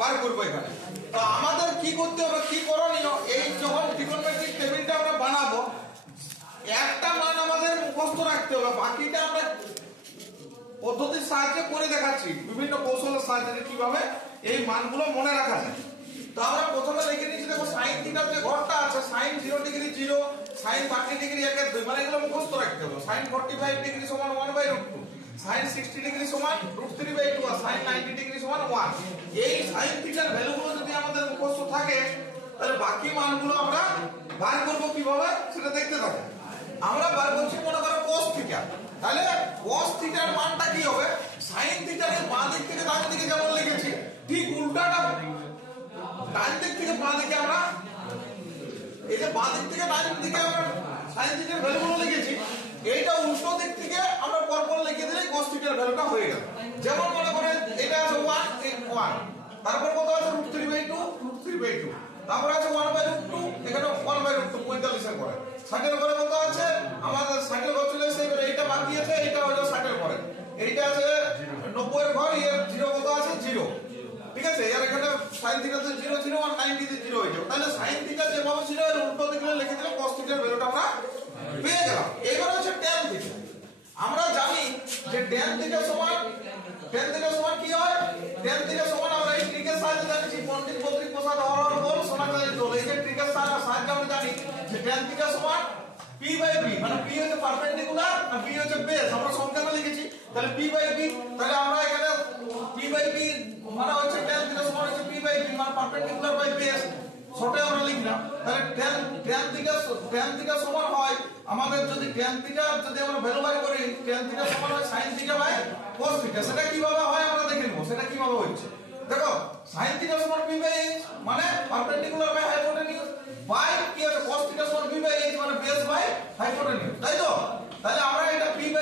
বার করব এখানে। তো আমাদের কি করতে হবে, কি করণীয়, এই যখন ট্রিগোনোমেট্রিক টেবিলটা আমরা বানাবো একটা মান আমাদের মুখস্থ রাখতে হবে, বাকিটা আমরা পদ্ধতির সাহায্যে করে দেখাচ্ছি বিভিন্ন কৌশলের সাহায্যে কিভাবে এই মানগুলো মনে রাখা যায়। তো আমরা প্রথমে লিখে নিয়েছি, দেখো sin থিটার যে ঘরটা আছে sin 0 ডিগ্রি 0, sin 30 ডিগ্রি 1 এর 2, মানে এগুলো মুখস্থ রাখতে হবে। sin 45 ডিগ্রি সমান 1/√2, sin 60 ডিগ্রি সমান √3/2 আর sin 90 ডিগ্রি সমান 1। এই sin থিটার ভ্যালুগুলো যদি আমাদের মুখস্থ থাকে তাহলে বাকি মানগুলো আমরা বার করব কিভাবে সেটা দেখতে থাকো। আমরা বার করছি মনে করো cos থিটা, তাহলে cos থিটার মানটা কি হবে, sin থিটার এর বাঁ দিক থেকে ডান দিকে যেমন লিখেছি ঠিক উল্টাটা ডান দিক থেকে বাঁ দিকে আমরা এই যে বাঁ দিক থেকে ডান দিকে আমরা sin থিটার ভ্যালুগুলো লিখেছি, এইটা উল্টো দিক থেকে আমরা পরপর লিখে দিলে cos থিটার ভ্যালুটা হয়ে গেল। যেমন মনে করেন এটা আছে 1, তারপর কত আছে √3/2, √3/2, তারপর আছে 1/√2, এখানে 1/√2 45 এর পরে 60 এর পরে কত আছে আমাদের 60 এর ঘর চলে এসে এবারে এইটা বাকি আছে, এইটা হলো 60 এর পরে, এইটা আছে 90 এর ঘর, এর 0 কত আছে 0, ঠিক আছে। এর এখানে sin থিটা তে 0 ছিল আর 90 তে 0 হয়ে যাবে, তাহলে sin থিটা যেভাবে ছিল এর উল্টো দিকে লিখে দিলে cos থিটার ভ্যালুটা আমরা পেয়ে গেলাম। এবার হচ্ছে tan থিটা। আমরা জানি যে tan থিটা সমান কি হয়, tan থিটা সমান আমরা এই ট্রিকের সাহায্যে জানিছি পণ্ডিত কর্তৃক প্রসাদ হর বল সোনাকালের দোল, এই যে ট্রিকের সাহায্যে আমরা জানি যে tan থিটা সমান p/b, মানে p হচ্ছে পারপেন্ডিকুলার আর b হচ্ছে বেস, আমরা সংখ্যাটা লিখেছি, তাহলে p/b, তাহলে আমরা এখানে p/b মানে হচ্ছে tan থিটা সমান হচ্ছে p/b মানে পারপেন্ডিকুলার বাই বেস, ছোটে আমরা লিখলাম। তাহলে tan থিটা সমান হয় আমাদের যদি tan থিটা যদি আমরা ভ্যালু বাই করি tan থিটা সমান হয় sin theta by cos theta. সেটা কিভাবে হয় আমরা দেখে নেব, সেটা কিভাবে হচ্ছে। দেখো sin থিটা সমান p/h মানে পারপেন্ডিকুলার বাই হাইপোটেনিউজ বাই কি আছে cos থিটা সমান p/h মানে বেস বাই হাইপোটেনিউজ, তাই তো। তাহলে আমরা এটা p/h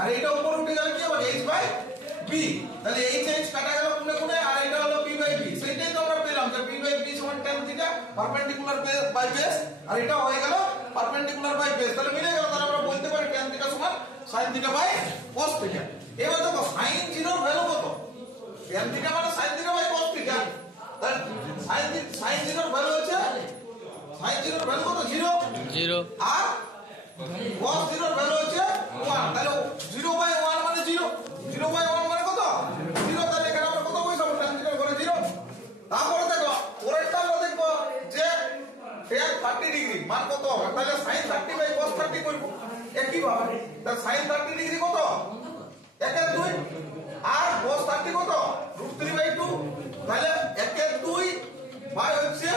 আর এটা উপরে উঠে গেলে কি হবে h/b, তাহলে h কাটা গেল কোণে কোণে আর এটা হলো p/b, সেটাই তো আমরা পেলাম যে p/b সমান tan theta perpendicular by base আর এটা হয়ে গেল পারপেন্ডিকুলার বাই বেস, তাহলে মিলে গেল। তাহলে আমরা বলতে পারি tan থিটা সমান sin theta by cos theta. এবার দেখো sin 0 এর ভ্যালু কত, tan থিটা মানে sin theta by cos theta, তাহলে sin 0 এর ভ্যালু হচ্ছে sin 0 এর ভ্যালু কত 0 আর cos 0 এর ভ্যালু হচ্ছে 1, তাহলে 0/1 মানে 0/1 মানে কত 0, তাহলে এখানে আমরা কত বসাবো tan থিটার ঘরে 0। তারপরে দেখো পরেরটা আমরা দেখব যে tan 30 ডিগ্রি মান কত হবে, তাহলে sin 30 বাই cos 30 করব একই ভাবে, তাহলে sin 30 ডিগ্রি কত 1 এর 2 আর cos 30 কত √3/2, তাহলে 1 এর 2 ভাই হচ্ছে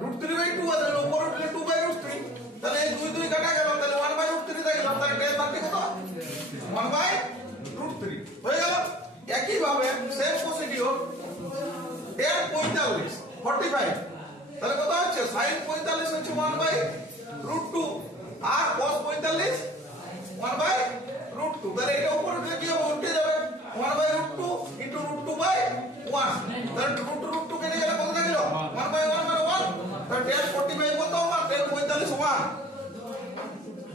√3/2 আর উপর উঠলে 2/√3, তাহলে এই 2 2 কাটা গেল, তাহলে 1/√3 দেখলাম, তাহলে tan 30 কত 1/√3 হয়ে গেল। একই ভাবে সেম প্রসিডিউর tan 45 তাহলে কত হচ্ছে sin 45 হচ্ছে 1/√2 আর cos 45 1/√2, তাহলে এটা উপর উঠলে কি হবে উঠে যাবে 1/√2 ইনটু √2/1, তাহলে √2 কেটে গেলে কত থাকলো 1/1 মানে 1, তাহলে tan 45 কত হবে tan 45 1।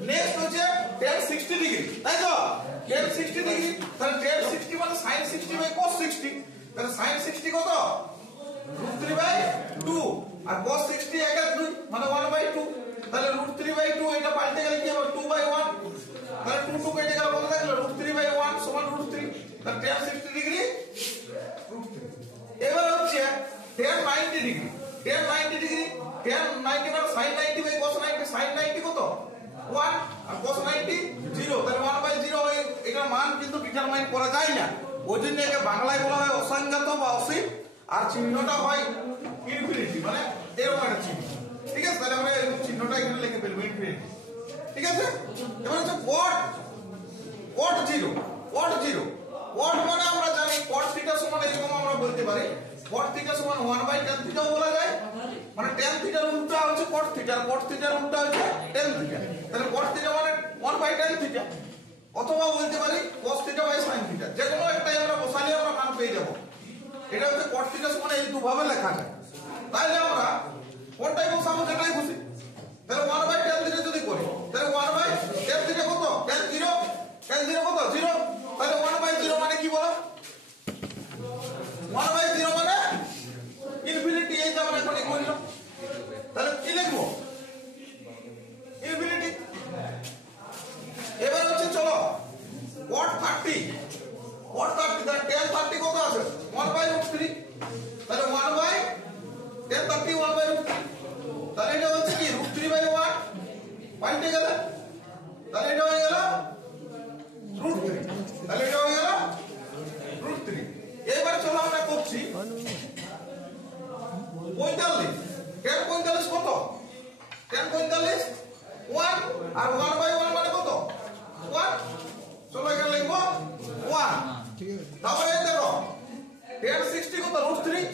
নেক্সট হচ্ছে tan 60 ডিগ্রি, তাই তো tan 60 ডিগ্রি, তাহলে tan 60 মানে sin 60 বাই cos 60, তাহলে sin 60 কত √3/2 আর cos 60 1 এর 2 মানে 1/2, তাহলে √3/2 এটা পাল্টে গেলে কি হবে 2/1, তাহলে 2 2 কেটে গেলে কত থাকলো √3/1 সমান √3, তাহলে tan 60 ডিগ্রি √3। এবার হচ্ছে tan 90 ডিগ্রি, tan 90 মানে sin 90 বাই cos 90, sin 90 কত 1 আর cos 90 0, তাহলে 1/0 হয়। এটার মান কিন্তু ডিটারমাইন করা যায় না, ওই জন্য একে বাংলায় বলা হয় অসংজ্ঞাত বা অসীম, আর চিহ্নটা হয় ইনফিনিটি মানে এরকম একটা চিহ্ন, ঠিক আছে। তাহলে আমরা এই চিহ্নটা এখানে লিখে ফেলবো ইনফিনিটি, ঠিক আছে। এবার হচ্ছে cot 0 মানে আমরা জানি cot থিটা সমান এরকম আমরা বলতে পারি cot থিটা সমান 1/tan থিটাও বলা যায়, মানে tan থিটার উল্টা হচ্ছে cot থিটা আর cot থিটার উল্টা হচ্ছে tan থিটা, তাহলে cot থিটা মানে 1/tan থিটা, অথবা বলতে পারি cos theta by sin theta, যে কোনো একটাই আমরা বসালে আমরা মান পেয়ে যাব। এটা হচ্ছে cot থিটা সমান এই দুভাবে লেখা যায়, তাহলে আমরা কোনটাই বসাবো যেটাই খুশি, তাহলে 1/tan থিটা যদি করি তাহলে 1/tan থিটা কত tan 0 কত 0, তাহলে 1/0 মানে কি বলো 1 পাল্টে গেলে তাহলে এটা হয়ে গেল √3, তাহলে এটা হয়ে গেল √3। এবারে চলো আমরা করছি 45। tan 45 কত? tan 45 1 আর 1/1 মানে কত? 1। চলো এখানে লিখবো 1। তারপরে দেখো tan 60 কত? √3।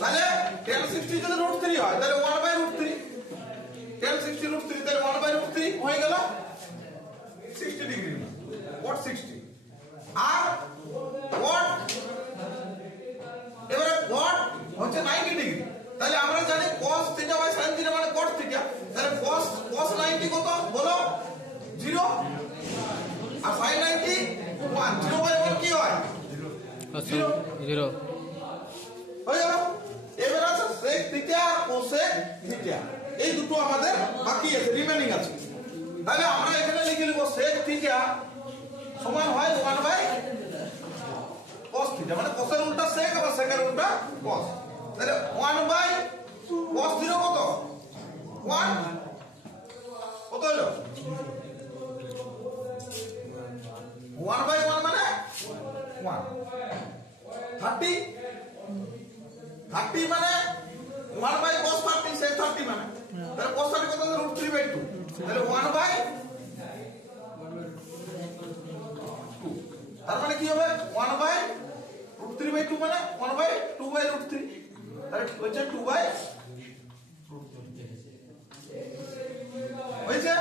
তাহলে tan 60 যদি √3 হয় তাহলে 1/√3। tan 60 √3 তাহলে 1/√3 হয়ে গেল 60 ডিগ্রি। cot 60 আর cot এবারে cot হচ্ছে 90 ডিগ্রি। তাহলে আমরা জানি cos θ বাই sin θ মানে cot θ। তাহলে cos 90 কত বলো? 0 আর sin 90 1। 0/1 কি হয়? 0 হয়ে গেল। এবারে আছে sec θ আর cosec θ, এই দুটো আমাদের বাকি আছে, রিমেইনিং আছে। তাহলে আমরা এখানে লিখে লিখব sec θ সমান হয় 1/cos θ, মানে cos এর উল্টা sec আর sec এর উল্টা cos। তাহলে 1/cos 0 কত? 1 কত হলো? 1/1 মানে 1। 30 মানে 1/cos 30 sec 30 মানে, তাহলে cos 30 কত? √3/2। তাহলে 1/2, তার মানে কি হবে? 1/√3/2 মানে 1/2/√3। তাহলে হচ্ছে 2/√3 হয়েছে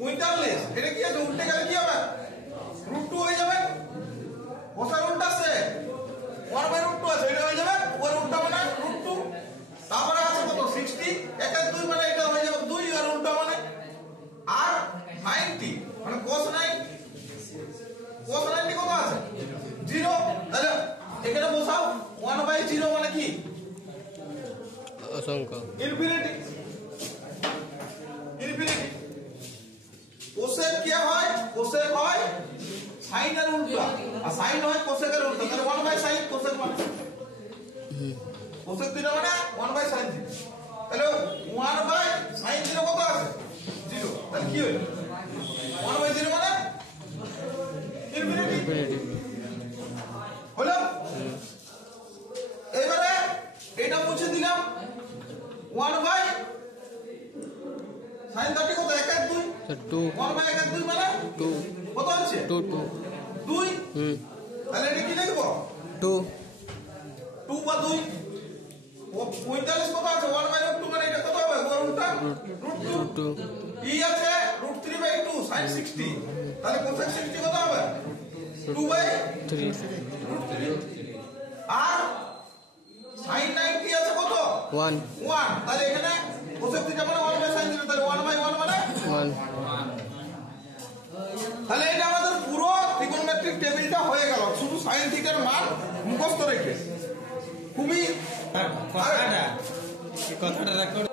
45। এটা কি আছে? উল্টে গেলে কি হবে? √2 হয়ে যাবে। কোসার উল্টা আছে 1/√2 আছে, এটা হয়ে যাবে ওর উল্টা মানে √2। তারপরে আছে কত? 60 1 আর 2 মানে এটা হয়ে যাবে 2 আর উল্টা মানে, আর 90 মানে cos 90 কত আছে? 0। তাহলে এখানে বসাও 1/0 মানে কি? অসংখ্য, ইনফিনিটি। কোসেক কি হয়? কোসেক হয় সাইন এর উল্টা, আর সাইন হয় কোসেক এর উল্টা। তাহলে 1/sin কোসেক মানে কোসেক θ মানে 1/sin θ। তাহলে 1/sin θ কত আছে? 0। তাহলে কি হলো? 1/0 মানে ইনফিনিটি হলো। এবারে এটা মুছে দিলাম। 1/sin 30 কত? 1 আর 2 2 1/1 আর 2 মানে 2 কত হচ্ছে? 2 2। তাহলে এটা কি লিখবো? 2 বা 2। 45 কত আছে? 1/√2 মানে এটা কত হবে? ওর উল্টা √2। ই আছে √3/2 sin 60। তাহলে cosec 60 কত হবে? 2/3 আর sin 90 আছে কত? 1 তাহলে এখানে cosec θ মানে 1/sin θ, তাহলে 1/1 মানে 1। তাহলে এটা আমাদের পুরো ত্রিকোণমিতিক টেবিলটা হয়ে গেল শুধু sin θ এর মান মুখস্থ রেখে। খুবই কথাটা রেকর্ড